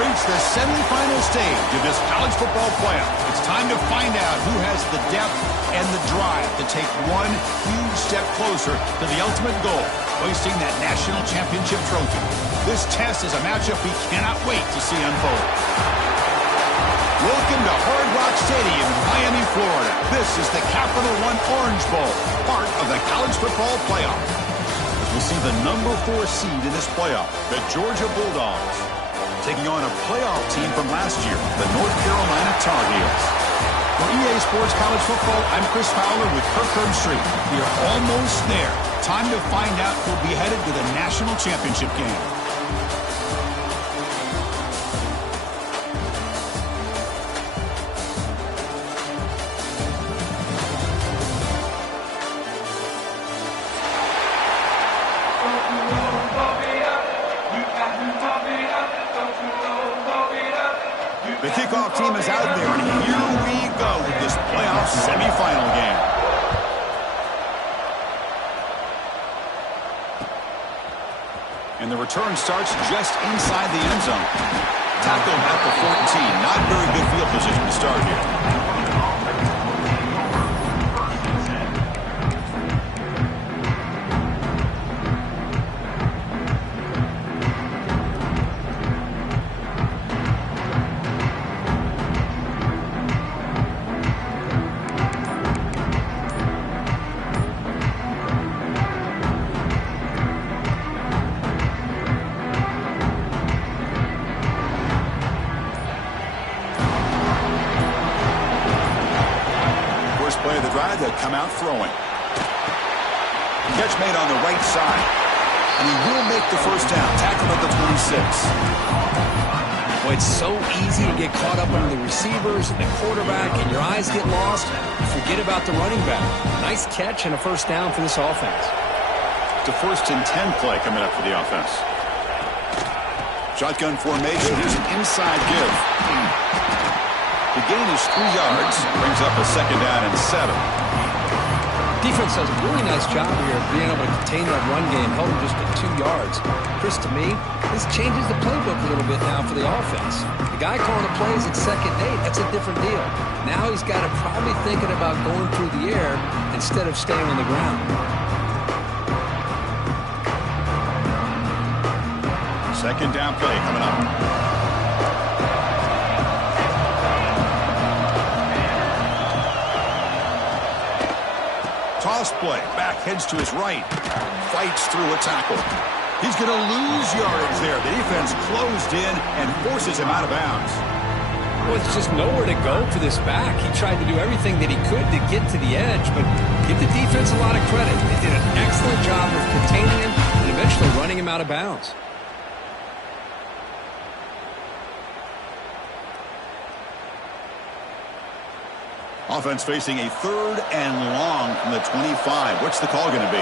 reached the semifinal stage of this college football playoff. It's time to find out who has the depth and the drive to take one huge step closer to the ultimate goal, hoisting that national championship trophy. This test is a matchup we cannot wait to see unfold. Welcome to Hard Rock Stadium in Miami, Florida. This is the Capital One Orange Bowl, part of the college football playoff. As we'll see the number 4 seed in this playoff, the Georgia Bulldogs, taking on a playoff team from last year, the North Carolina Tar Heels. For EA Sports College Football, I'm Chris Fowler with Kirk Herbstreit. We are almost there. Time to find out who'll be headed to the national championship game. The kickoff team is out there, and here we go with this playoff semifinal game. And the return starts just inside the end zone. Tackled at the 14. Not very good field position to start here. Play of the drive, they'll come out throwing. Catch made on the right side. And he will make the first down. Tackled at the 26. Well, it's so easy to get caught up under the receivers and the quarterback, and your eyes get lost. You forget about the running back. Nice catch and a first down for this offense. It's a 1st and 10 play coming up for the offense. Shotgun formation. Here's an inside give. The gain is 3 yards, brings up a 2nd down and 7. Defense does a really nice job here of being able to contain that run game, held him just at 2 yards. Chris, to me, this changes the playbook a little bit now for the offense. The guy calling the plays at 2nd and 8, that's a different deal. Now he's got to probably thinking about going through the air instead of staying on the ground. 2nd down play coming up. Toss play. Back heads to his right. Fights through a tackle. He's going to lose yardage there. The defense closed in and forces him out of bounds. Well, it's just nowhere to go for this back. He tried to do everything that he could to get to the edge, but give the defense a lot of credit. They did an excellent job of containing him and eventually running him out of bounds. Offense facing a 3rd and long from the 25. What's the call going to be?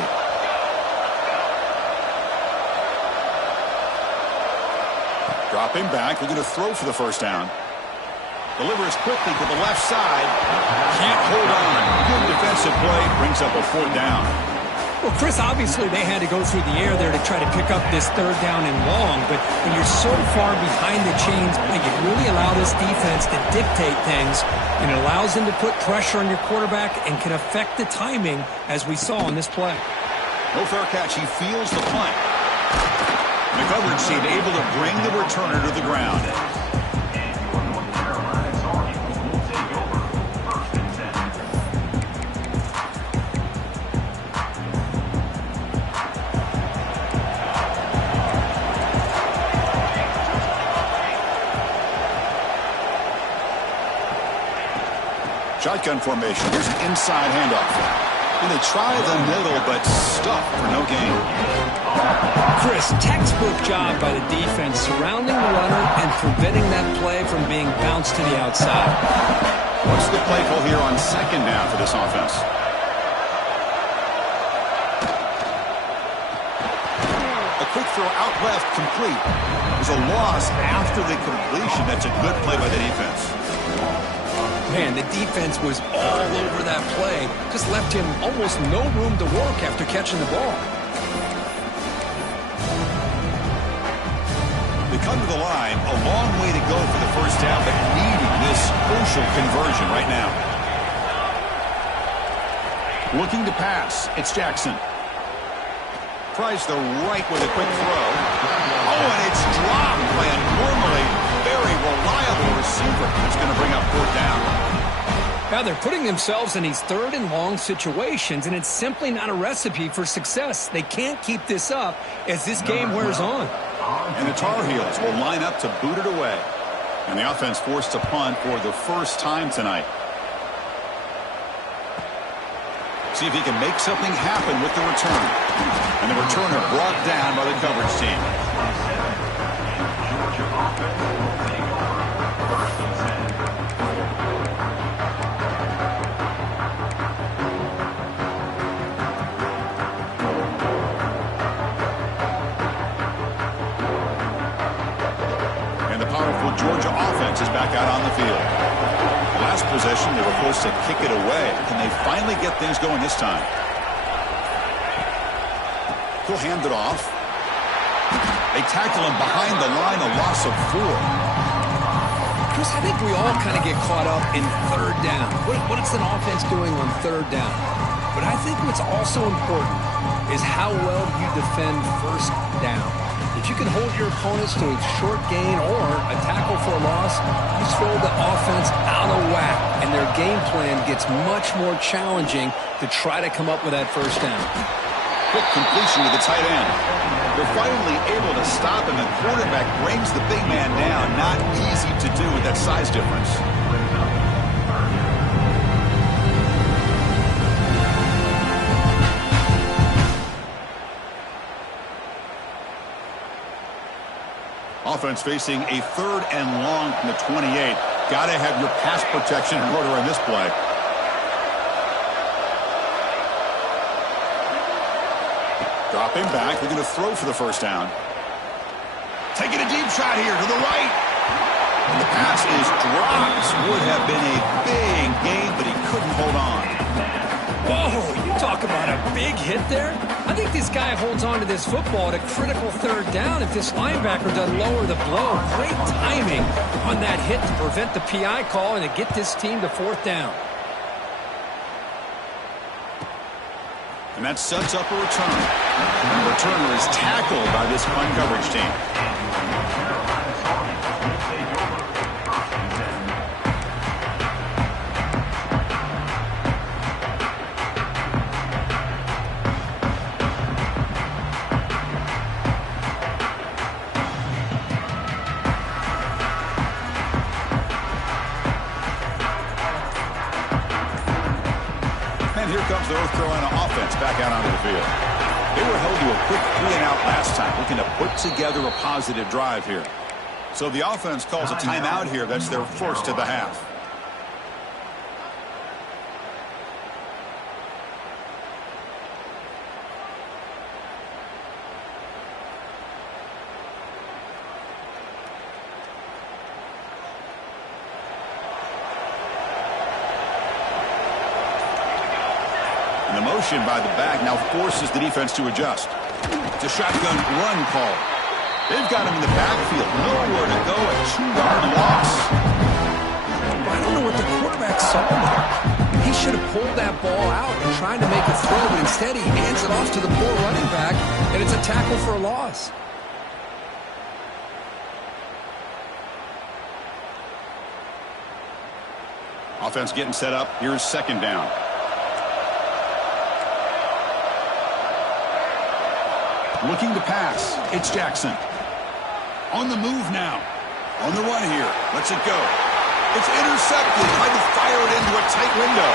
Dropping back. They're going to throw for the first down. Delivers quickly to the left side. Can't hold on. Good defensive play. Brings up a 4th down. Well, Chris, obviously they had to go through the air there to try to pick up this 3rd down and long, but when you're so far behind the chains, you really allow this defense to dictate things, and it allows them to put pressure on your quarterback and can affect the timing, as we saw on this play. No fair catch. He feels the punt. The coverage seemed able to bring the returner to the ground. Shotgun formation. Here's an inside handoff. And they try the middle, but stuffed for no gain. Chris, textbook job by the defense surrounding the runner and preventing that play from being bounced to the outside. What's the play call here on 2nd down for this offense? A quick throw out left, complete. There's a loss after the completion. That's a good play by the defense. Man, the defense was all over that play. Just left him almost no room to work after catching the ball. They come to the line, a long way to go for the first down, but needing this crucial conversion right now. Looking to pass. It's Jackson. Tries the right with a quick throw. Oh, and it's dropped by a normally very reliable receiver. It's going to bring up fourth down. Now they're putting themselves in these third and long situations, and it's simply not a recipe for success. They can't keep this up as this game wears on. And the Tar Heels will line up to boot it away. And the offense forced to punt for the first time tonight. See if he can make something happen with the return. And the returner brought down by the coverage team. And the powerful Georgia offense is back out on the field. Last possession, they were forced to kick it away. Can they finally get things going this time? He'll hand it off. They tackle him behind the line, a loss of 4. Chris, I think we all kind of get caught up in third down. What is an offense doing on third down? But I think what's also important is how well you defend first down. If you can hold your opponents to a short gain or a tackle for a loss, you throw the offense out of whack, and their game plan gets much more challenging to try to come up with that first down. Quick completion to the tight end. They're finally able to stop him, and the quarterback brings the big man down. Not easy to do with that size difference. Offense facing a third and long from the 28. Got to have your pass protection in order on this play. Dropping back. They're going to throw for the first down. Taking a deep shot here to the right. And the pass is dropped. Would have been a big gain, but he couldn't hold on. Whoa, you talk about a big hit there. I think this guy holds on to this football at a critical third down if this linebacker doesn't lower the blow. Great timing on that hit to prevent the PI call and to get this team to fourth down. And that sets up a return. And the returner is tackled by this punt coverage team. Here comes the North Carolina offense back out onto the field. They were held to a quick 3-and-out last time, looking to put together a positive drive here. So the offense calls a timeout here. That's their first of the half. The motion by the back now forces the defense to adjust. It's a shotgun run call. They've got him in the backfield. Nowhere to go. A 2-yard loss. I don't know what the quarterback saw there. He should have pulled that ball out and tried to make a throw, but instead he hands it off to the poor running back, and it's a tackle for a loss. Offense getting set up. Here's second down. Looking to pass. It's Jackson. On the move now. On the run here. Lets it go. It's intercepted. Trying to fire it into a tight window.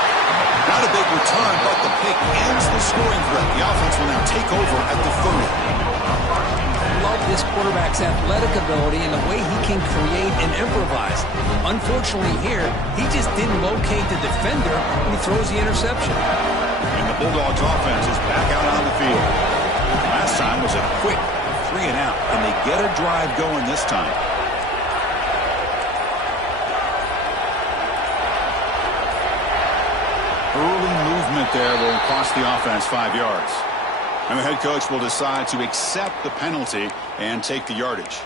Not a big return, but the pick ends the scoring threat. The offense will now take over at the 30. Love this quarterback's athletic ability and the way he can create and improvise. Unfortunately here, he just didn't locate the defender when he throws the interception. And the Bulldogs offense is back out on the field. Last time was a quick 3-and-out, and they get a drive going this time. Early movement there will cost the offense 5 yards. And the head coach will decide to accept the penalty and take the yardage.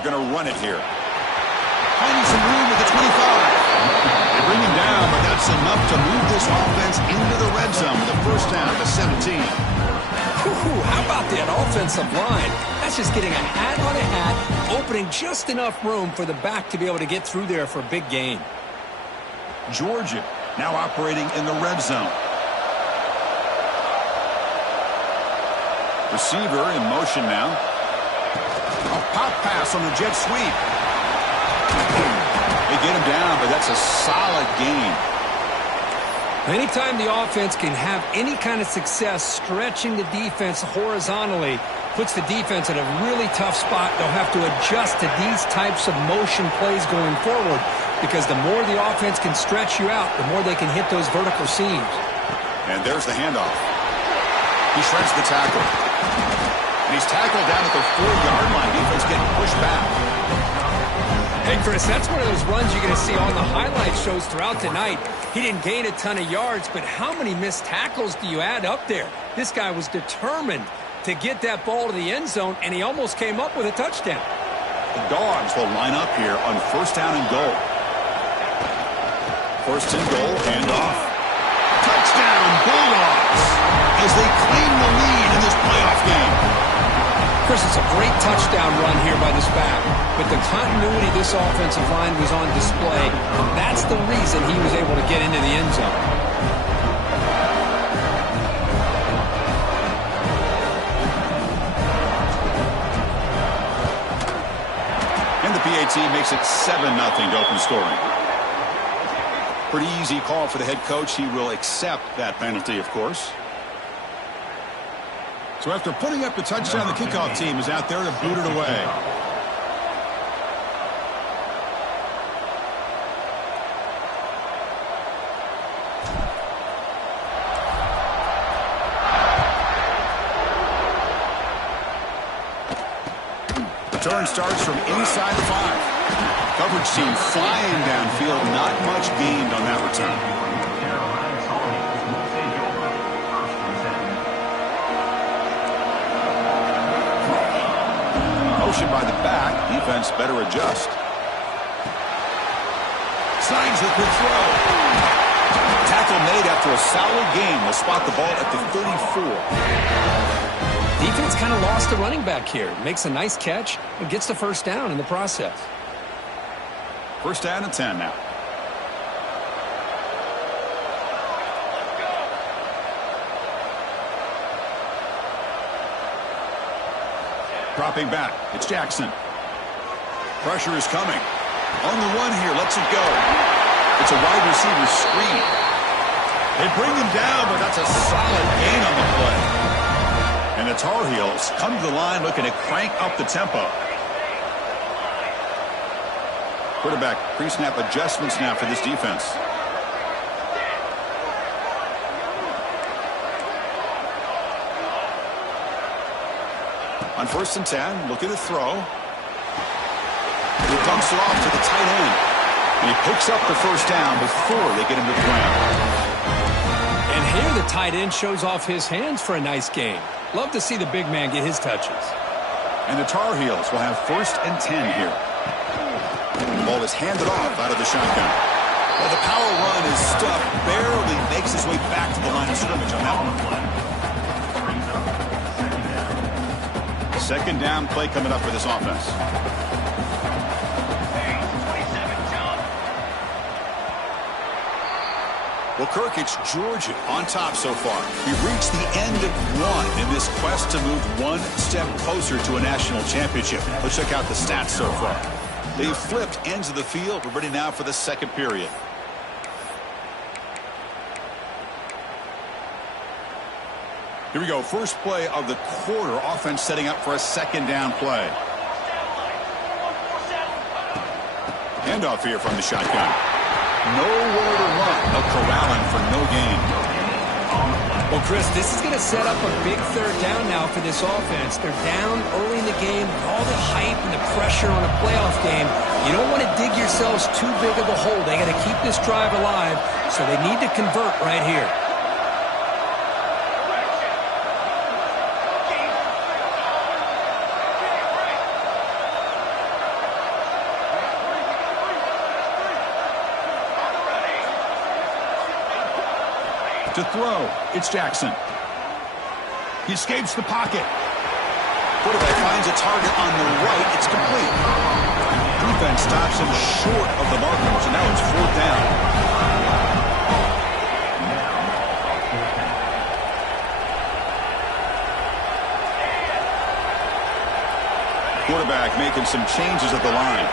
They're going to run it here. Finding some room at the 25. They bring him down, but that's enough to move this offense into the red zone with a first down to 17. How about that offensive line? That's just getting a hat on a hat, opening just enough room for the back to be able to get through there for a big gain. Georgia now operating in the red zone. Receiver in motion now. A pop pass on the jet sweep. They get him down, but that's a solid gain. Anytime the offense can have any kind of success stretching the defense horizontally, puts the defense in a really tough spot. They'll have to adjust to these types of motion plays going forward, because the more the offense can stretch you out, the more they can hit those vertical seams. And there's the handoff. He shreds the tackle. And he's tackled down at the 4-yard line. Defense getting pushed back. Hey, Chris, that's one of those runs you're going to see on the highlight shows throughout the night. He didn't gain a ton of yards, but how many missed tackles do you add up there? This guy was determined to get that ball to the end zone, and he almost came up with a touchdown. The Dogs will line up here on first down and goal. First and goal, handoff. Touchdown, Bulldogs, as they claim the lead in this playoff game. Chris, it's a great touchdown run here by this back, but the continuity of this offensive line was on display. That's the reason he was able to get into the end zone. And the PAT makes it 7-0 to open scoring. Pretty easy call for the head coach. He will accept that penalty, of course. So after putting up the touchdown, the kickoff team is out there to boot it away. Return starts from inside the 5. Coverage team flying downfield. Not much gained on that return. Motion by the back. Defense better adjust. Signs the quick throw. Tackle made after a solid gain. They'll spot the ball at the 34. Defense kind of lost the running back here. Makes a nice catch and gets the first down in the process. First down and 10 now. Dropping back. It's Jackson. Pressure is coming. On the run here. Lets it go. It's a wide receiver screen. They bring him down, but that's a solid gain on the play. And the Tar Heels come to the line looking to crank up the tempo. Quarterback pre-snap adjustments now for this defense. On first and 10, looking to throw. He dumps it off to the tight end. And he picks up the first down before they get him to the ground. And here the tight end shows off his hands for a nice gain. Love to see the big man get his touches. And the Tar Heels will have first and 10 here. The ball is handed off out of the shotgun. Well, the power run is stuffed. Barely makes his way back to the line of scrimmage on that one. Second down play coming up for this offense. Well, Kirk, it's Georgia on top so far. We've reached the end of one in this quest to move one step closer to a national championship. Let's check out the stats so far. They've flipped ends of the field. We're ready now for the second period. Here we go. First play of the quarter. Offense setting up for a second down play. Handoff here from the shotgun. Nowhere to run. A corralling for no gain. Well, Chris, this is going to set up a big third down now for this offense. They're down early in the game with all the hype and the pressure on a playoff game. You don't want to dig yourselves too big of a hole. They got to keep this drive alive, so they need to convert right here. To throw, it's Jackson. He escapes the pocket. Quarterback finds a target on the right. It's complete. Defense stops him short of the marker, so now it's 4th down. Quarterback making some changes at the line.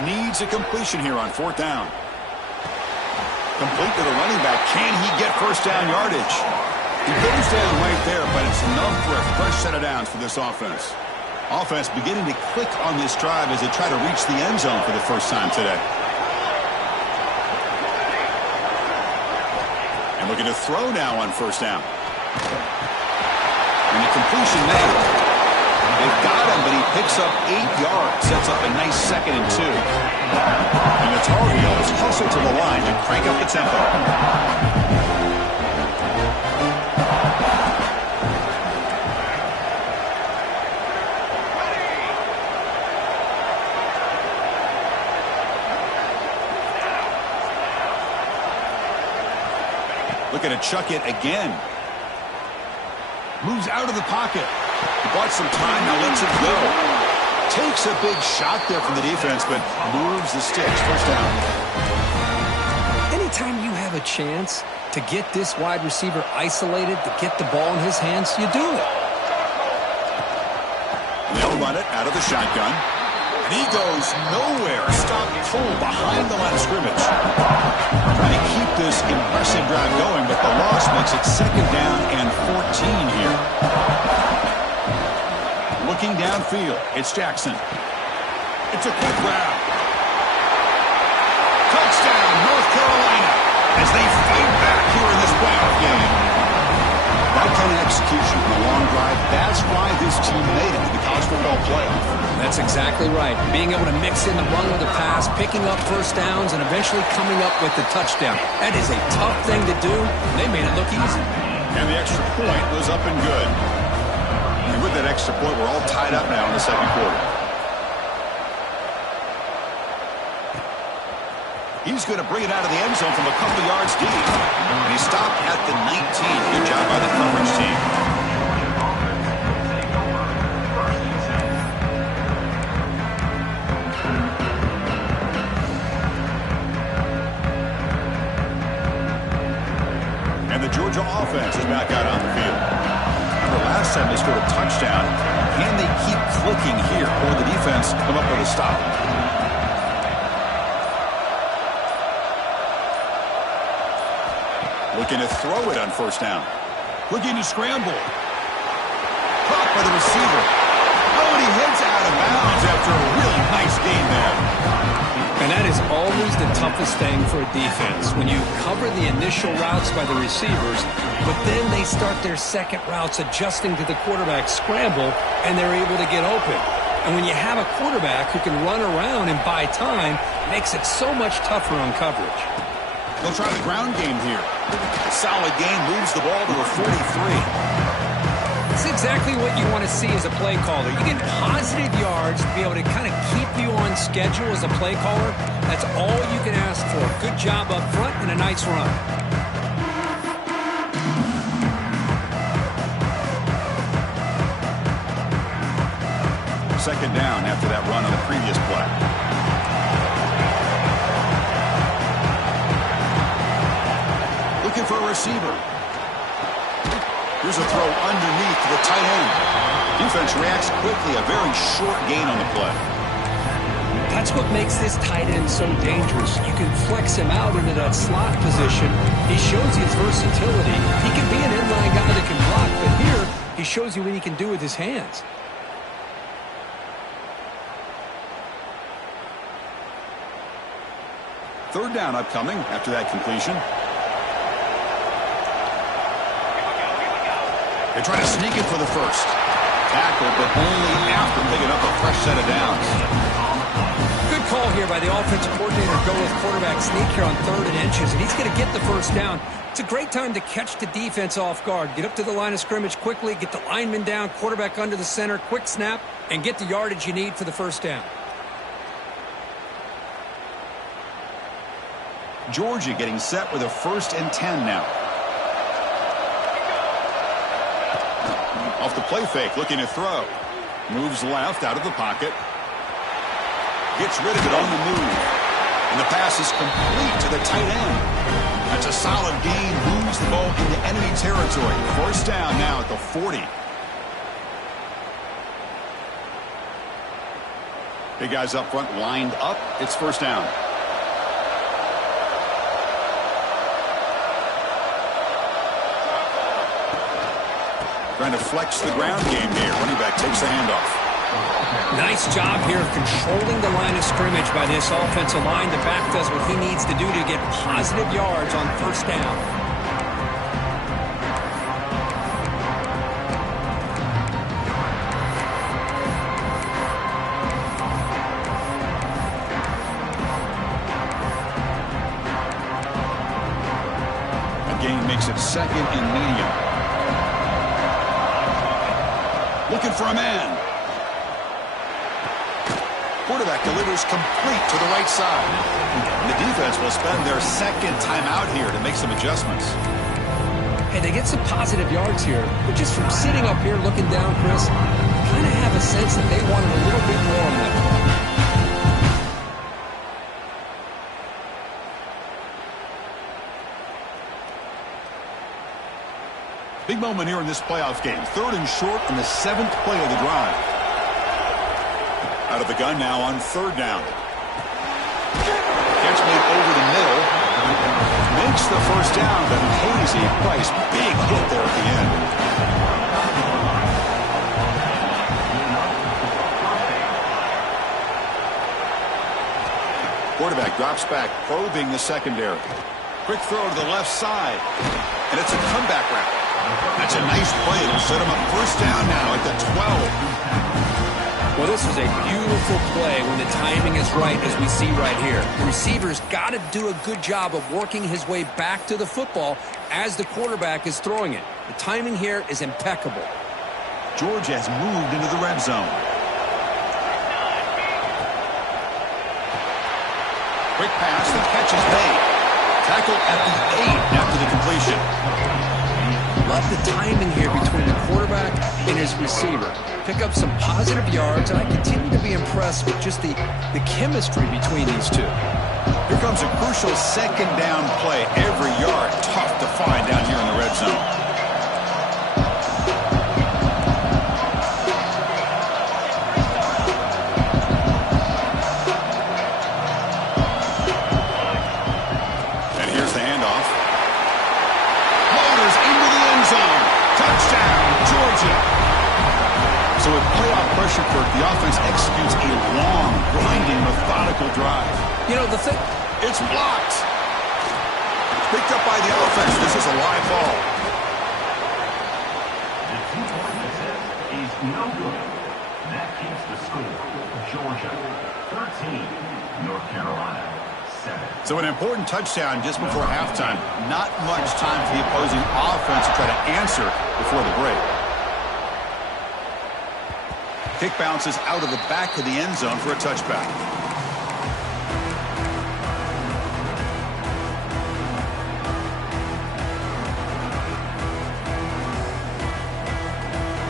Needs a completion here on 4th down. Complete to the running back. Can he get first down yardage? He goes down right there, but it's enough for a fresh set of downs for this offense. Offense beginning to click on this drive as they try to reach the end zone for the first time today. And looking to throw now on 1st down. And the completion made. They've got him, but he picks up 8 yards. Sets up a nice 2nd and 2. And the Tar Heels hustle to the line to crank up the tempo. Looking to chuck it again. Moves out of the pocket. He bought some time, now lets it go. Takes a big shot there from the defense, but moves the sticks. First down. Anytime you have a chance to get this wide receiver isolated, to get the ball in his hands, you do it. They'll run it out of the shotgun. And he goes nowhere. Stop full behind the line of scrimmage. Trying to keep this impressive drive going, but the loss makes it 2nd down and 14 here. Looking downfield, it's Jackson. It's a quick route. Touchdown, North Carolina, as they fight back here in this playoff game. That kind of execution from a long drive, that's why this team made it to the college football playoff. That's exactly right. Being able to mix in the run with the pass, picking up first downs, and eventually coming up with the touchdown. That is a tough thing to do. They made it look easy. And the extra point was up and good. And with that extra point, we're all tied up now in the 2nd quarter. He's going to bring it out of the end zone from a couple yards deep. And he stopped at the 19. Good job by the coverage team. And the Georgia offense is back out on the field. Remember, last time they scored a touchdown. Can they keep clicking here, or the defense come up with a stop? Looking to throw it on 1st down. Looking to scramble. Caught by the receiver. Oh, and he heads out of bounds after a really nice game there. And that is always the toughest thing for a defense, when you cover the initial routes by the receivers, but then they start their second routes adjusting to the quarterback scramble, and they're able to get open. And when you have a quarterback who can run around and buy time, it makes it so much tougher on coverage. They'll try the ground game here. A solid game, moves the ball to the 43. It's exactly what you want to see as a play caller. You get positive yards to be able to kind of keep you on schedule as a play caller. That's all you can ask for. Good job up front and a nice run. Second down after that run on the previous play. Looking for a receiver. Here's a throw underneath to the tight end. Defense reacts quickly. A very short gain on the play. That's what makes this tight end so dangerous. You can flex him out into that slot position. He shows his versatility. He can be an inline guy that can block, but here he shows you what he can do with his hands. Third down upcoming after that completion. They try to sneak it for the first. Tackle, but only after picking up a fresh set of downs. Good call here by the offensive coordinator to go with quarterback sneak here on 3rd and inches, and he's going to get the first down. It's a great time to catch the defense off guard. Get up to the line of scrimmage quickly, get the lineman down, quarterback under the center, quick snap, and get the yardage you need for the first down. Georgia getting set with a 1st and 10 now. Off the play fake, looking to throw. Moves left out of the pocket. Gets rid of it on the move. And the pass is complete to the tight end. That's a solid gain. Moves the ball into enemy territory. First down now at the 40. Big guys up front lined up. It's first down. Trying to flex the ground game here. Running back takes the handoff. Nice job here of controlling the line of scrimmage by this offensive line. The back does what he needs to do to get positive yards on first down. A gain makes it 2nd and medium. Looking for a man. Quarterback delivers complete to the right side. And the defense will spend their 2nd timeout here to make some adjustments. Hey, they get some positive yards here, but just from sitting up here looking down, Chris, you kind of have a sense that they wanted a little bit more on that play. Big moment here in this playoff game. 3rd and short on the 7th play of the drive. Out of the gun now on 3rd down. Catch made over the middle. Makes the first down, but pays a price. Big hit there at the end. Quarterback drops back, probing the secondary. Quick throw to the left side. And it's a comeback route. That's a nice play. It'll set him up first down now at the 12. Well, this is a beautiful play when the timing is right, as we see right here. The receiver's got to do a good job of working his way back to the football as the quarterback is throwing it. The timing here is impeccable. Georgia has moved into the red zone. Quick pass, the catch is made. Tackle at the 8 after the completion. Love the timing here between the quarterback and his receiver. Pick up some positive yards, and I continue to be impressed with just the chemistry between these two. Here comes a crucial 2nd down play. Every yard tough to find down here in the red zone. And here's the handoff. Motors into the end zone. Touchdown, Georgia. So with playoff pressure, Kirk, the offense executes a long, grinding, methodical drive. You know, the thing... It's blocked. Picked up by the offense. This is a live ball. The 2-point assist is no good. That keeps the score. Georgia, 13. North Carolina, 7. So an important touchdown just before halftime. Not much time for the opposing offense to try to answer before the break. Kick bounces out of the back of the end zone for a touchback.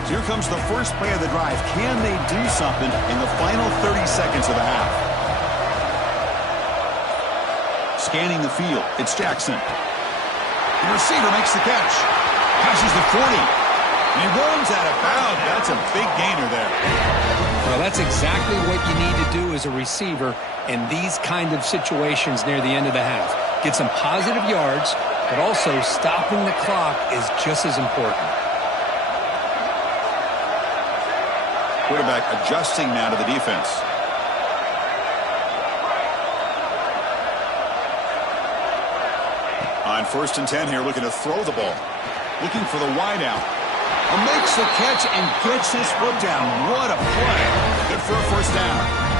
So here comes the first play of the drive. Can they do something in the final 30 seconds of the half? Scanning the field, it's Jackson. The receiver makes the catch. Passes the 40. And he runs out of bounds. That's a big gainer there. Well, that's exactly what you need to do as a receiver in these kind of situations near the end of the half. Get some positive yards, but also stopping the clock is just as important. Quarterback adjusting now to the defense. On 1st and 10 here, looking to throw the ball. Looking for the wide out. And makes the catch and gets his foot down. What a play. Good for a first down.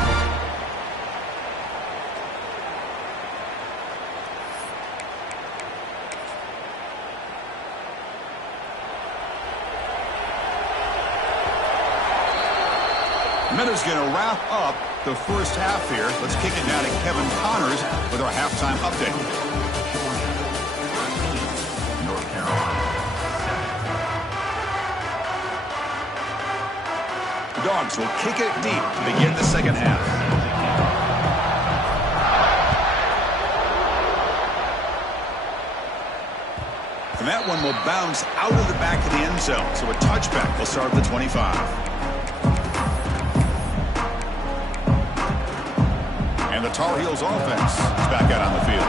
That is going to wrap up the first half here. Let's kick it down to Kevin Connors with our halftime update. North Carolina. The Dogs will kick it deep to begin the second half. And that one will bounce out of the back of the end zone. So a touchback will start at the 25. And the Tar Heels offense is back out on the field.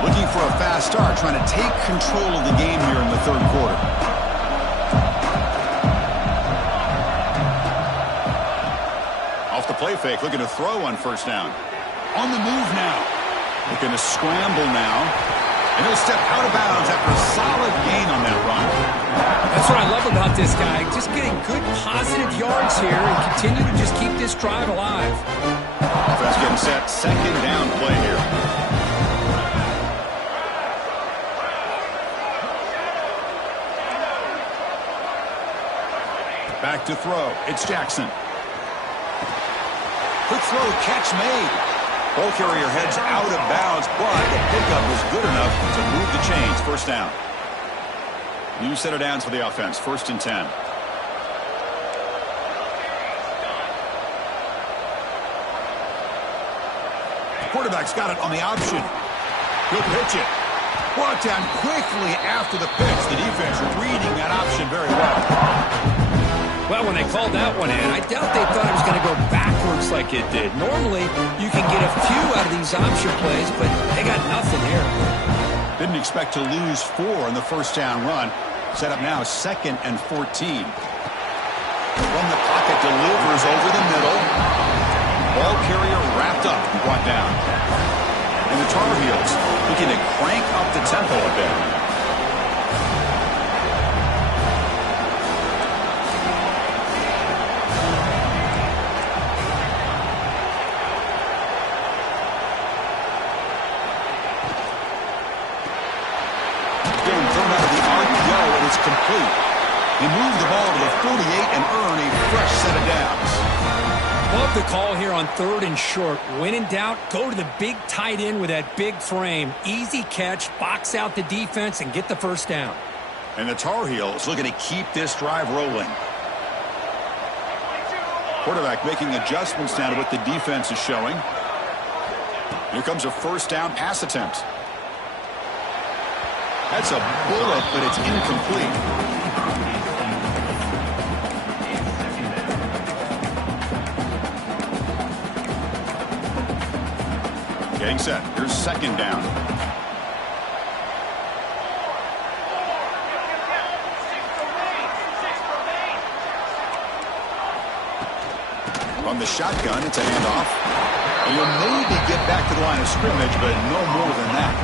Looking for a fast start, trying to take control of the game here in the third quarter. Off the play fake, looking to throw on first down. On the move now. Looking to scramble now. And he'll step out of bounds after a solid gain on that run. That's what I love about this guy. Just getting good positive yards here and continue to just keep this drive alive. Offense getting set, second down play here. Back to throw. It's Jackson. Quick throw, catch made. Ball carrier heads out of bounds, but the pickup was good enough to move the chains. First down. New set of downs for the offense. 1st and 10. Quarterback's got it on the option. He'll pitch it. Brought down quickly after the pitch. The defense reading that option very well. Well, when they called that one in, I doubt they thought it was going to go backwards like it did. Normally, you can get a few out of these option plays, but they got nothing here. Didn't expect to lose 4 on the first down run. Set up now 2nd and 14. From the pocket, delivers over the middle. Ball carrier wrapped up and brought down. And the Tar Heels looking to crank up the tempo a bit. It's complete. He moved the ball to the 48 and earned a fresh set of downs. Love the call here on 3rd and short. When in doubt, go to the big tight end with that big frame. Easy catch, box out the defense, and get the first down. And the Tar Heels looking to keep this drive rolling. Quarterback making adjustments now to what the defense is showing. Here comes a first down pass attempt. That's a bullet, but it's incomplete. Getting set. Here's 2nd down. From the shotgun, it's a handoff. And you'll maybe get back to the line of scrimmage, but no more than that.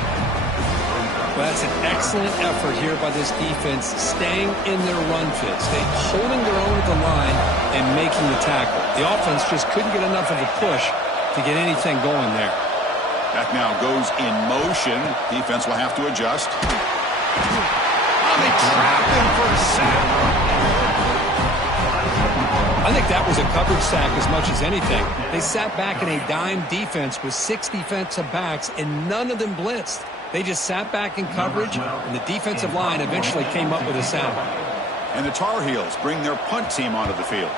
Well, that's an excellent effort here by this defense, staying in their run fit, holding their own at the line and making the tackle. The offense just couldn't get enough of a push to get anything going there. Back now goes in motion. Defense will have to adjust. Oh, they trap him for a sack. I think that was a coverage sack as much as anything. They sat back in a dime defense with 6 defensive backs, and none of them blitzed. They just sat back in coverage, and the defensive line eventually came up with a sack. And the Tar Heels bring their punt team onto the field.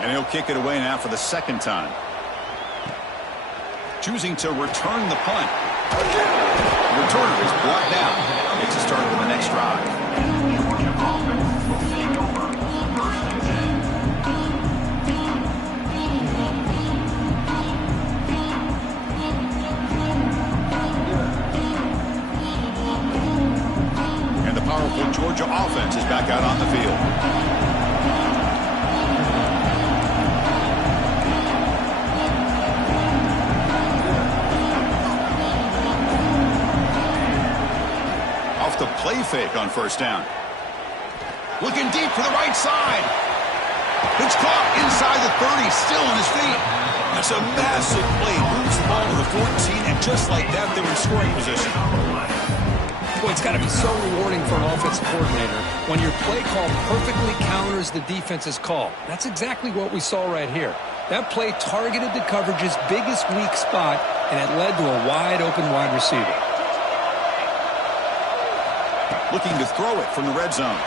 And he'll kick it away now for the 2nd time. Choosing to return the punt. The returner is brought down. Gets a start for the next drive. Powerful Georgia offense is back out on the field. Off the play fake on first down. Looking deep for the right side. It's caught inside the 30, still on his feet. That's a massive play. Moves the ball to the 14, and just like that, they were in scoring position. Boy, it's got to be so rewarding for an offensive coordinator when your play call perfectly counters the defense's call. That's exactly what we saw right here. That play targeted the coverage's biggest weak spot, and it led to a wide-open wide receiver. Looking to throw it from the red zone.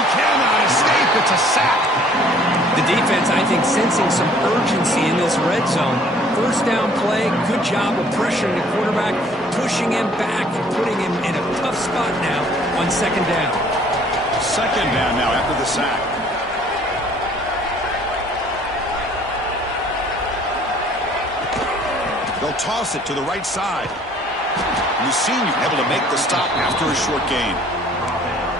He cannot escape. It's a sack. The defense, I think, sensing some urgency in this red zone. First down play, good job of pressuring the quarterback, pushing him back and putting him in a tough spot now on second down. Second down now after the sack. They'll toss it to the right side. And the senior able to make the stop after a short gain.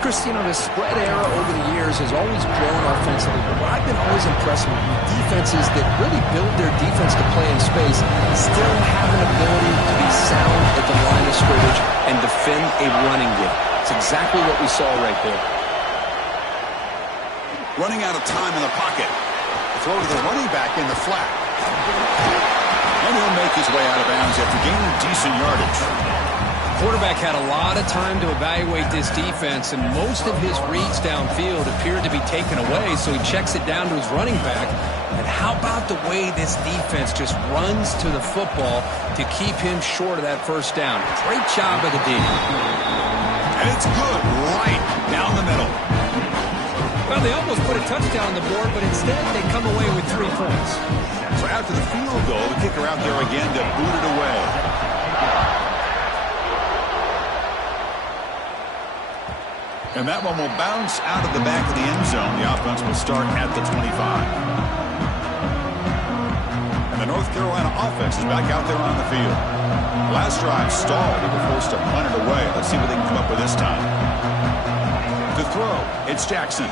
Chris, you know, the spread era over the years has always grown offensively, but what I've been always impressed with defenses that really build their defense to play in space still have an ability to be sound at the line of scrimmage and defend a running game. It's exactly what we saw right there. Running out of time in the pocket. Throw to the running back in the flat. And he'll make his way out of bounds after gaining decent yardage. Quarterback had a lot of time to evaluate this defense, and most of his reads downfield appeared to be taken away, so he checks it down to his running back. And how about the way this defense just runs to the football to keep him short of that first down? Great job by the D. And it's good right down the middle. Well, they almost put a touchdown on the board, but instead they come away with 3 points. So after the field goal, the kicker out there again to boot it away. And that one will bounce out of the back of the end zone. The offense will start at the 25. And the North Carolina offense is back out there on the field. Last drive stalled. They were forced to punt it away. Let's see what they can come up with this time. To throw, it's Jackson.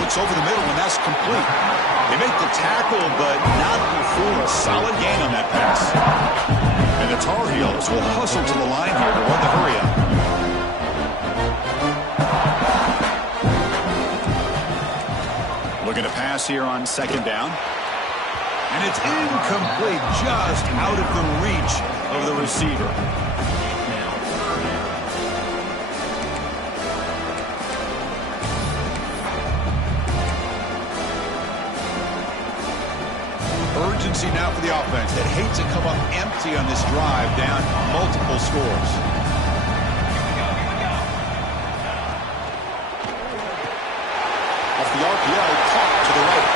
Looks over the middle, and that's complete. They make the tackle, but not before a solid gain on that pass. And the Tar Heels will hustle to the line here to run the hurry-up. Looking to pass here on second down. And it's incomplete, just out of the reach of the receiver. Urgency now for the offense that hates to come up empty on this drive, down multiple scores. Off the RPO, caught to the right.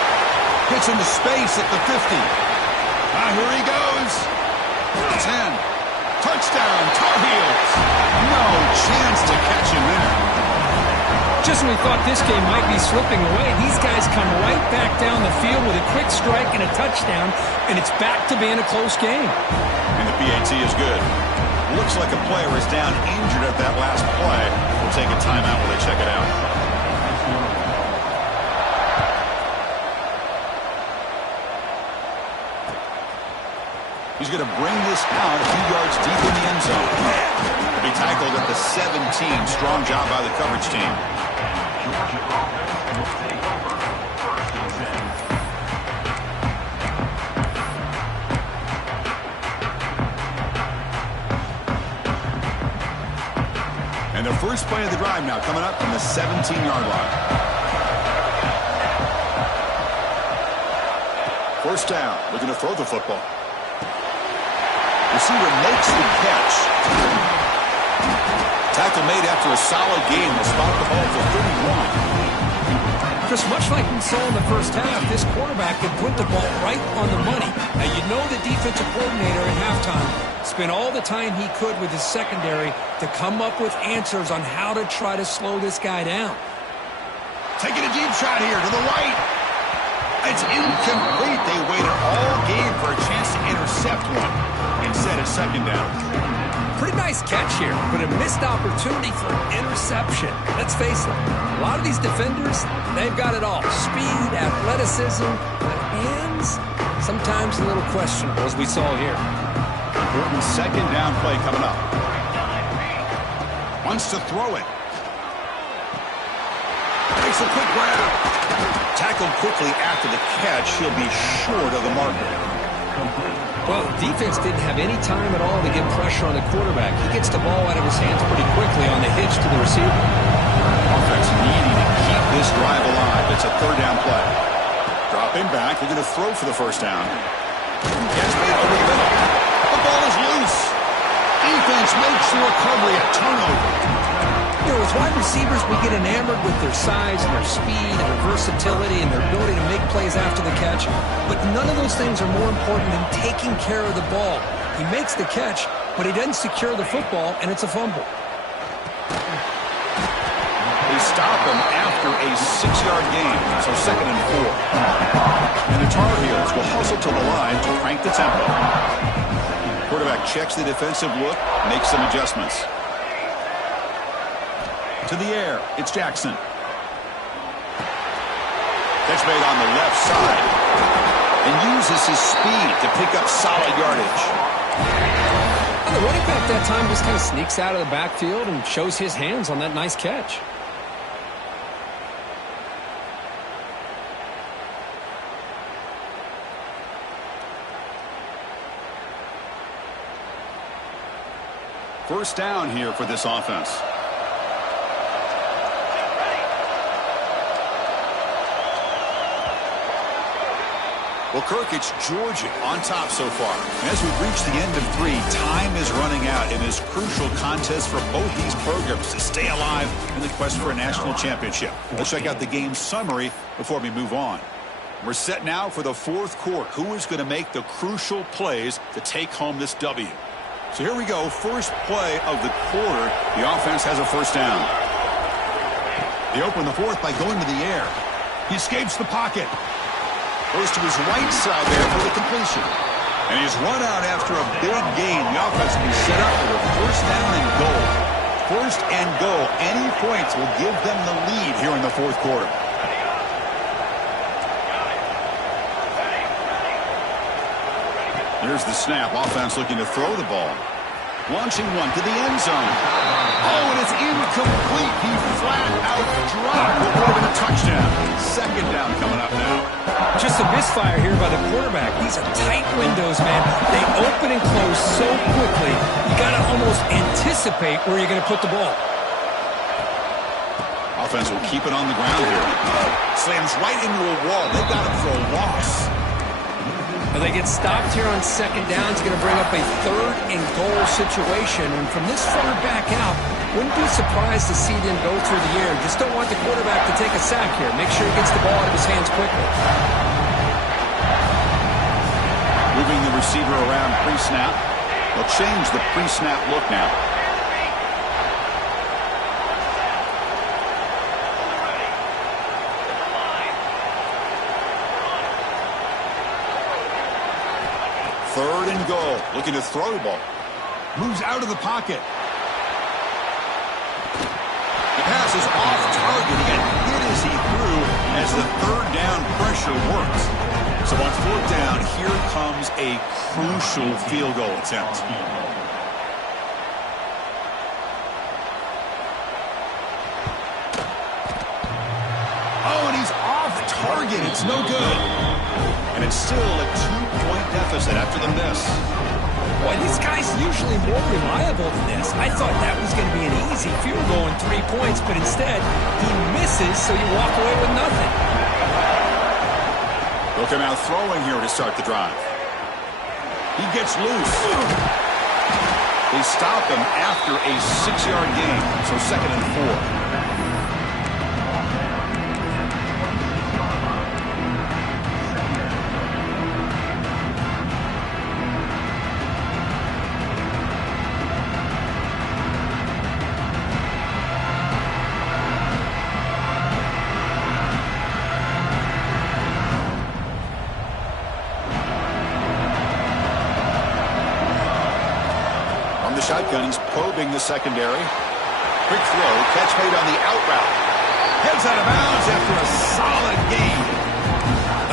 Gets into space at the 50. Here he goes. 10. Touchdown, Tar Heels. No chance to catch him there. Just when we thought this game might be slipping away, these guys come right back down the field with a quick strike and a touchdown, and it's back to being a close game. And the PAT is good. Looks like a player is down injured at that last play. We'll take a timeout while they check it out. He's going to bring this out a few yards deep in the end zone. He'll be tackled at the 17. Strong job by the coverage team. And the first play of the drive now coming up from the 17-yard line. First down, looking to throw the football. Receiver makes the catch. Tackle made after a solid gain. Will spot the ball for 31. Just much like we saw in the first half, this quarterback could put the ball right on the money. Now, you know the defensive coordinator at halftime spent all the time he could with his secondary to come up with answers on how to try to slow this guy down. Taking a deep shot here to the right. It's incomplete. They waited all game for a chance to intercept one. Instead, it's second down. Pretty nice catch here, but a missed opportunity for an interception. Let's face it, a lot of these defenders, they've got it all. Speed, athleticism, but hands, sometimes a little questionable, as we saw here. Important second down play coming up. Wants to throw it. Makes a quick grab. Tackled quickly after the catch. He'll be short of the marker. Complete. Well, defense didn't have any time at all to get pressure on the quarterback. He gets the ball out of his hands pretty quickly on the hitch to the receiver. Offense needing to keep this drive alive. It's a third down play. Dropping back, they're going to throw for the first down. Gets made over the middle. The ball is loose. Defense makes the recovery a turnover. You know, with wide receivers, we get enamored with their size and their speed and their versatility and their ability to make plays after the catch. But none of those things are more important than taking care of the ball. He makes the catch, but he doesn't secure the football, and it's a fumble. They stop him after a 6-yard gain, so 2nd and 4. And the Tar Heels will hustle to the line to crank the tempo. Quarterback checks the defensive look, makes some adjustments. To the air, it's Jackson. Catch made on the left side. And uses his speed to pick up solid yardage. And the running back that time just kind of sneaks out of the backfield and shows his hands on that nice catch. First down here for this offense. Well, Kirk, it's Georgia on top so far. And as we've reached the end of 3, time is running out in this crucial contest for both these programs to stay alive in the quest for a national championship. Let's check out the game summary before we move on. We're set now for the 4th quarter. Who is going to make the crucial plays to take home this W? So here we go. First play of the quarter. The offense has a first down. They open the 4th by going to the air. He escapes the pocket. Goes to his right side there for the completion. And he's run out after a big gain. The offense will be set up for a first down and goal. First and goal. Any points will give them the lead here in the 4th quarter. Here's the snap. Offense looking to throw the ball. Launching one to the end zone. Oh, and it's incomplete. He flat out dropped what would have been a touchdown. Second down coming up now. Just a misfire here by the quarterback. These are tight windows, man. They open and close so quickly. You got to almost anticipate where you're going to put the ball. Offense will keep it on the ground here. Slams right into a wall. They've got him for a loss. Well, they get stopped here on second down. It's going to bring up a 3rd and goal situation. And from this far back out, wouldn't be surprised to see them go through the air. Just don't want the quarterback to take a sack here. Make sure he gets the ball out of his hands quickly. Moving the receiver around pre-snap. They'll change the pre-snap look now. Third and goal. Looking to throw the ball. Moves out of the pocket. The pass is off target. He got hit as he threw as the third down pressure works. So on 4th down, here comes a crucial field goal attempt. Oh, and he's off target. It's no good. And it's still a 2-point deficit after the miss. Boy, this guy's usually more reliable than this. I thought that was going to be an easy field goal and 3 points, but instead, he misses, so you walk away with nothing. They'll come out throwing here to start the drive. He gets loose. They stop him after a 6-yard gain, so 2nd and 4. Shotgun, he's probing the secondary. Quick throw, catch made on the out route. Heads out of bounds after a solid gain.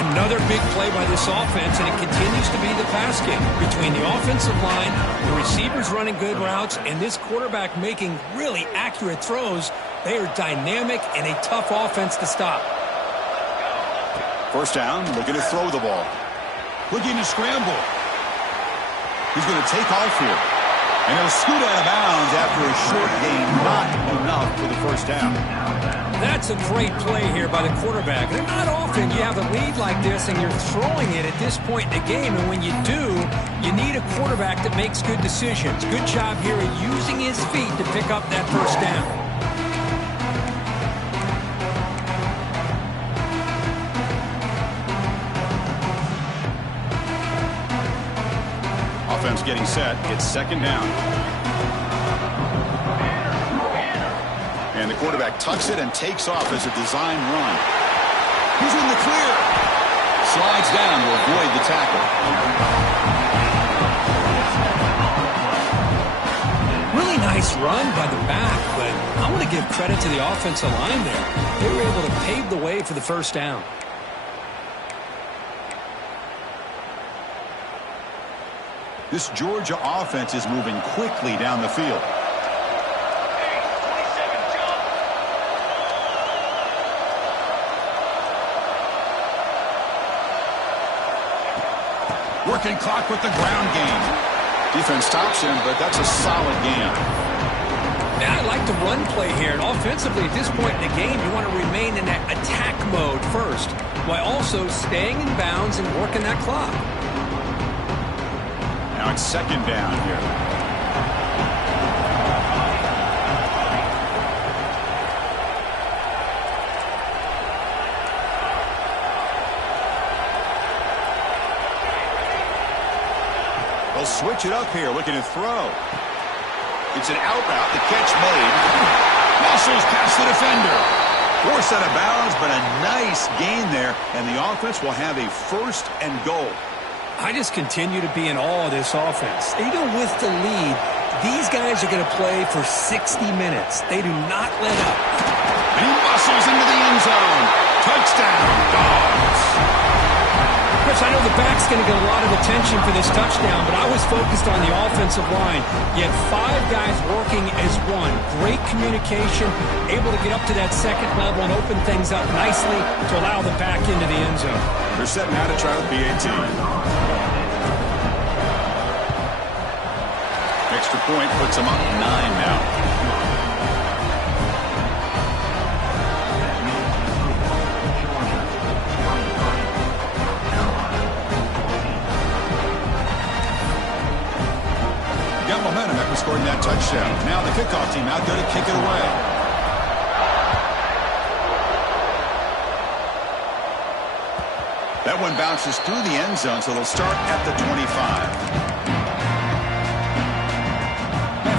Another big play by this offense, and it continues to be the pass game. Between the offensive line, the receivers running good routes, and this quarterback making really accurate throws, they are dynamic and a tough offense to stop. First down, looking to throw the ball. Looking to scramble. He's going to take off here. And he'll scoot out of bounds after a short gain. Not enough for the first down. That's a great play here by the quarterback. And not often you have a lead like this and you're throwing it at this point in the game. And when you do, you need a quarterback that makes good decisions. Good job here at using his feet to pick up that first down. Offense getting set. It's second down. And the quarterback tucks it and takes off as a design run. He's in the clear. Slides down to avoid the tackle. Really nice run by the back, but I want to give credit to the offensive line there. They were able to pave the way for the first down. This Georgia offense is moving quickly down the field. Working clock with the ground game. Defense stops him, but that's a solid gain. Now I like the run play here, and offensively at this point in the game, you want to remain in that attack mode first, while also staying in bounds and working that clock. Now it's second down here. They'll switch it up here, looking to throw. It's an out route, the catch made. Muscles past the defender. Forced out of bounds, but a nice gain there, and the offense will have a first and goal. I just continue to be in awe of this offense. Even with the lead, these guys are going to play for 60 minutes. They do not let up. And he muscles into the end zone. Touchdown, Dogs. Chris, I know the back's going to get a lot of attention for this touchdown, but I was focused on the offensive line. You had 5 guys working as one. Great communication, able to get up to that second level and open things up nicely to allow the back into the end zone. They're setting out to try with PAT. Extra point puts them up 9 now. Got momentum after scoring that touchdown. Now the kickoff team out there to kick it away. That one bounces through the end zone, so they'll start at the 25.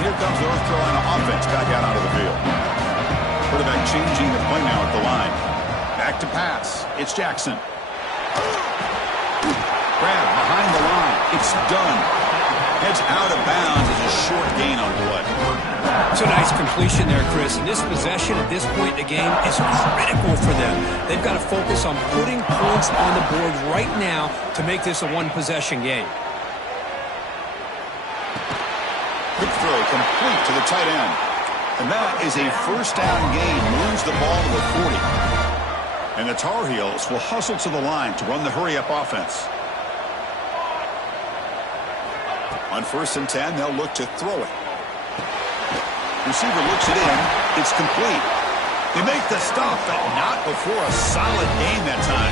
Here comes the North Carolina offense back out onto the field. Quarterback changing the play now at the line. Back to pass. It's Jackson. Grab behind the line. It's done. Heads out of bounds as a short gain on play. It's a nice completion there, Chris. And this possession at this point in the game is critical for them. They've got to focus on putting points on the board right now to make this a one-possession game. Quick throw complete to the tight end. And that is a first down gain. Moves the ball to the 40. And the Tar Heels will hustle to the line to run the hurry-up offense. On 1st and 10, they'll look to throw it. Receiver looks it in. It's complete. They make the stop, but not before a solid gain that time.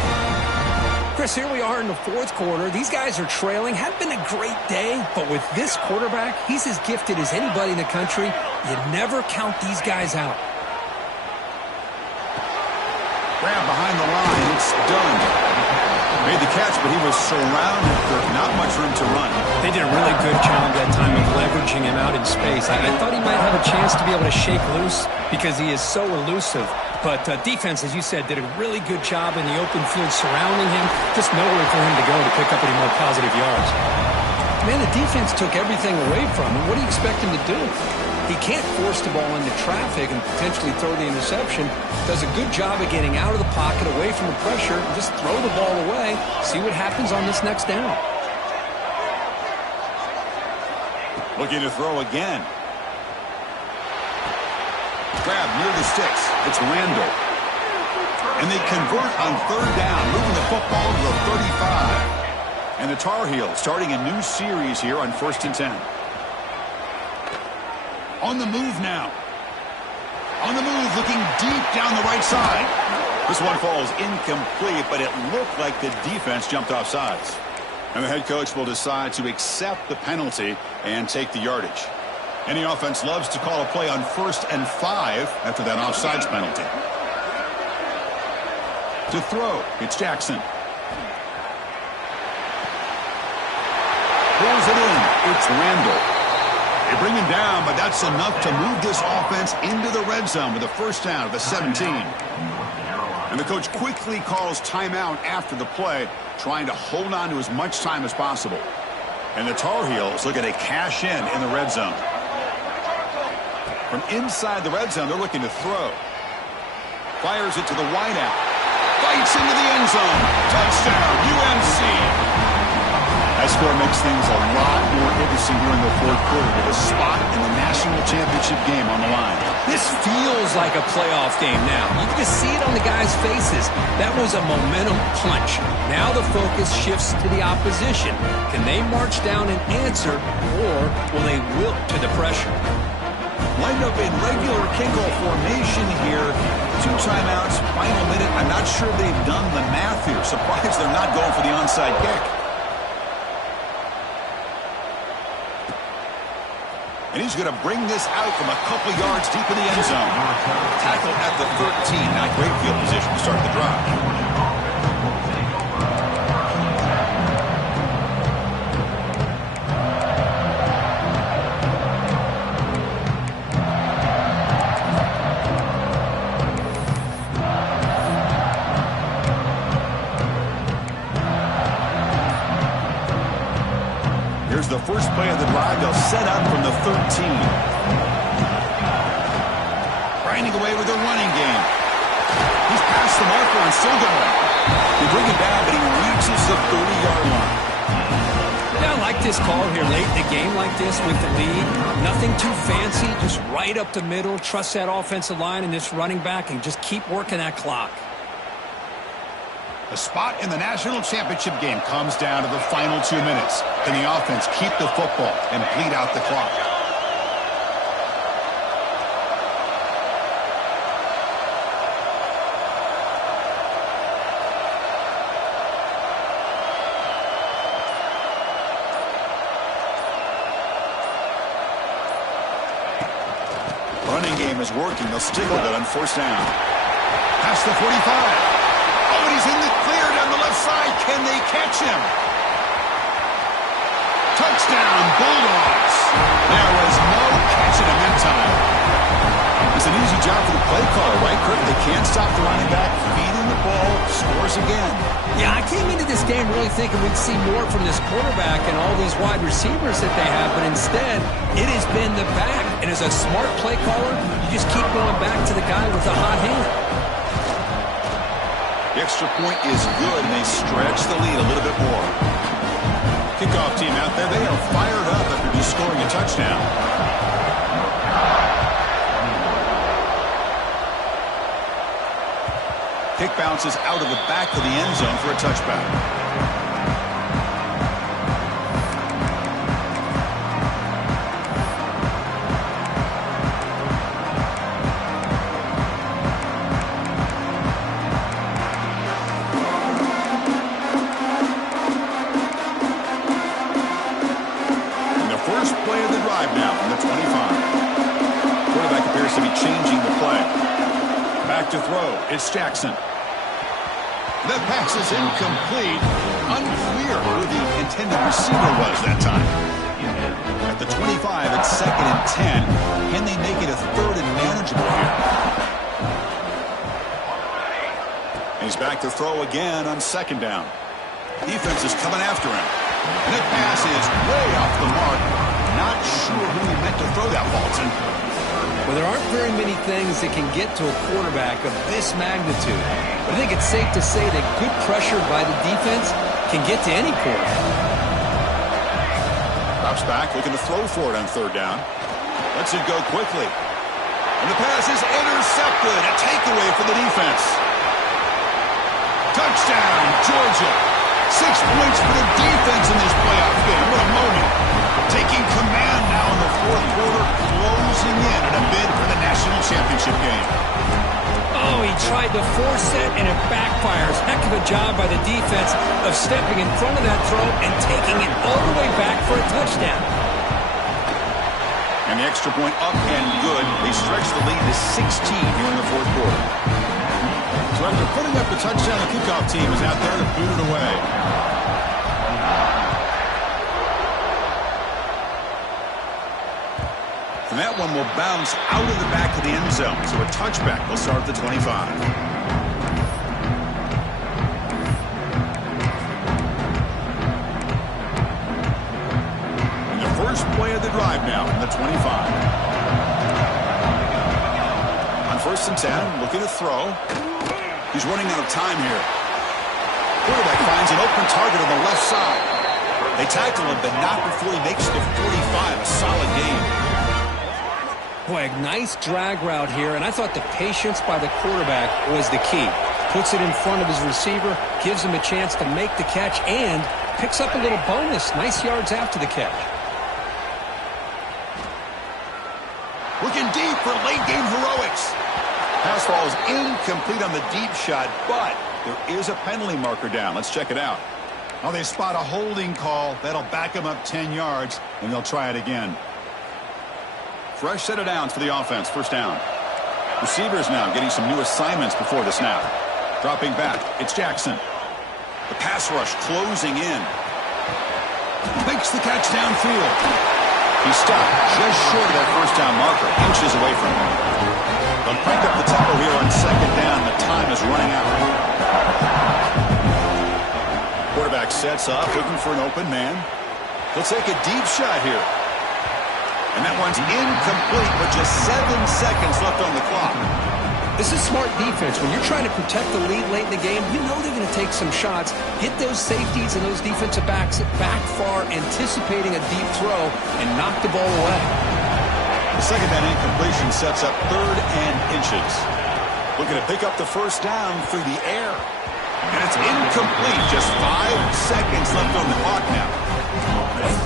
Chris, here we are in the 4th quarter. These guys are trailing. Hadn't been a great day, but with this quarterback, he's as gifted as anybody in the country. You never count these guys out. Grab behind the line. It's done. Made the catch, but he was surrounded. There's not much room to run. They did a really good job that time of leveraging him out in space. I thought he might have a chance to be able to shake loose because he is so elusive. But defense, as you said, did a really good job in the open field surrounding him. Just nowhere for him to go to pick up any more positive yards. Man, the defense took everything away from him. What do you expect him to do? He can't force the ball into traffic and potentially throw the interception. Does a good job of getting out of the pocket, away from the pressure, and just throw the ball away. See what happens on this next down. Looking to throw again. Grab near the sticks. It's Randall. And they convert on 3rd down, moving the football to the 35. And And the Tar Heels starting a new series here on 1st and 10. On the move now. On the move, looking deep down the right side. This one falls incomplete, but it looked like the defense jumped off sides. And the head coach will decide to accept the penalty and take the yardage. Any offense loves to call a play on 1st and 5 after that offsides penalty. To throw, it's Jackson. Pulls it in. It's Randall. They bring him down, but that's enough to move this offense into the red zone with a first down at the 17. And the coach quickly calls timeout after the play, trying to hold on to as much time as possible. And the Tar Heels looking to cash in the red zone. From inside the red zone, they're looking to throw. Fires it to the wideout. Fights into the end zone. Touchdown, UNC. That score makes things a lot more interesting here in the fourth quarter with a spot in the national championship game on the line. This feels like a playoff game now. You can just see it on the guys' faces. That was a momentum punch. Now the focus shifts to the opposition. Can they march down and answer, or will they wilt to the pressure? Lined up in regular kickoff formation here. 2 timeouts, final minute. I'm not sure they've done the math here. Surprised they're not going for the onside kick. And he's going to bring this out from a couple yards deep in the end zone. Tackle at the 13. Not great field position to start the drive. Here's the first play of the drive. They'll set up from the 13. Grinding away with their running game. He's past the marker and still going. They bring him down, but he reaches the 30-yard line. Yeah, I like this call here late in the game like this with the lead. Nothing too fancy, just right up the middle. Trust that offensive line and this running back and just keep working that clock. The spot in the national championship game comes down to the final 2 minutes. Can the offense keep the football and bleed out the clock? Running game is working. They'll stick with it on 1st down. Past the 45. Oh, and he's in the clear down the left side. Can they catch him? Touchdown, Bulldogs. There was no catching him that time. It's an easy job for the play caller, right, Kurt? They can't stop the running back. Feeding the ball, scores again. Yeah, I came into this game really thinking we'd see more from this quarterback and all these wide receivers that they have, but instead, it has been the back. And as a smart play caller, you just keep going back to the guy with the hot hand. The extra point is good, and they stretch the lead a little bit more. Kickoff team out there, they are fired up after just scoring a touchdown. Kick bounces out of the back of the end zone for a touchback. To throw, it's Jackson. The pass is incomplete. Unclear who the intended receiver was that time. At the 25, it's 2nd and 10. Can they make it a 3rd and manageable here? And he's back to throw again on 2nd down. Defense is coming after him. And that pass is way off the mark. Not sure who he meant to throw that ball to. Well, there aren't very many things that can get to a quarterback of this magnitude. But I think it's safe to say that good pressure by the defense can get to any quarterback. Drops back, looking to throw for it on 3rd down. Lets it go quickly. And the pass is intercepted. A takeaway for the defense. Touchdown, Georgia. 6 points for the defense tried to force it, and it backfires. Heck of a job by the defense of stepping in front of that throw and taking it all the way back for a touchdown. And the extra point up and good. They stretch the lead to 16 here in the fourth quarter. So after putting up the touchdown, the kickoff team is out there to boot it away. And that one will bounce out of the back of the end zone. So a touchback will start at the 25. And the first play of the drive now from the 25. On 1st and 10, looking to throw. He's running out of time here. Quarterback finds an open target on the left side. They tackle him, but not before he makes the 45. A solid game. Boy, a nice drag route here, and I thought the patience by the quarterback was the key. Puts it in front of his receiver, gives him a chance to make the catch, and picks up a little bonus. Nice yards after the catch. Looking deep for late-game heroics. Pass ball is incomplete on the deep shot, but there is a penalty marker down. Let's check it out. Oh, they spot a holding call. That'll back them up 10 yards, and they'll try it again. Fresh set of downs for the offense. First down. Receivers now getting some new assignments before the snap. Dropping back. It's Jackson. The pass rush closing in. Makes the catch downfield. He stopped just short of that first down marker. Inches away from him. They'll crank up the tempo here on 2nd down. The time is running out. Quarterback sets up, looking for an open man. He'll take a deep shot here. And that one's incomplete with just 7 seconds left on the clock. This is smart defense. When you're trying to protect the lead late in the game, you know they're going to take some shots, hit those safeties and those defensive backs back far, anticipating a deep throw, and knock the ball away. The second down incompletion sets up 3rd and inches. Looking to pick up the first down through the air. And it's incomplete. Just 5 seconds left on the clock now.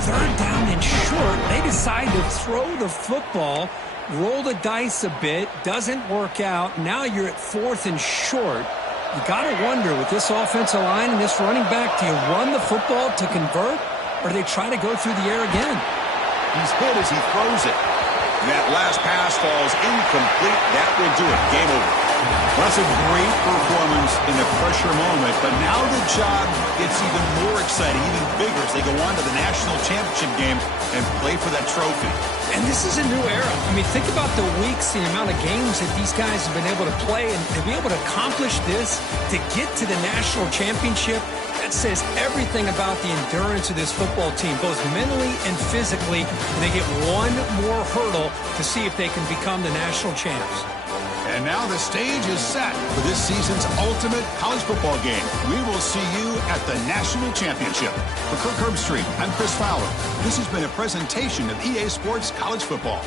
3rd down and short. They decide to throw the football, roll the dice a bit, doesn't work out. Now you're at 4th and short. You got to wonder, with this offensive line and this running back, do you run the football to convert, or do they try to go through the air again? He's hit as he throws it. And that last pass falls incomplete. That will do it. Game over. Well, that's a great performance in the pressure moment, but now the job gets even more exciting, even bigger as they go on to the national championship game and play for that trophy. And this is a new era. I mean, think about the weeks, the amount of games that these guys have been able to play, and to be able to accomplish this, to get to the national championship, that says everything about the endurance of this football team, both mentally and physically. And they get one more hurdle to see if they can become the national champs. And now the stage is set for this season's ultimate college football game. We will see you at the national championship. For Kirk Herbstreit, I'm Chris Fowler. This has been a presentation of EA Sports College Football.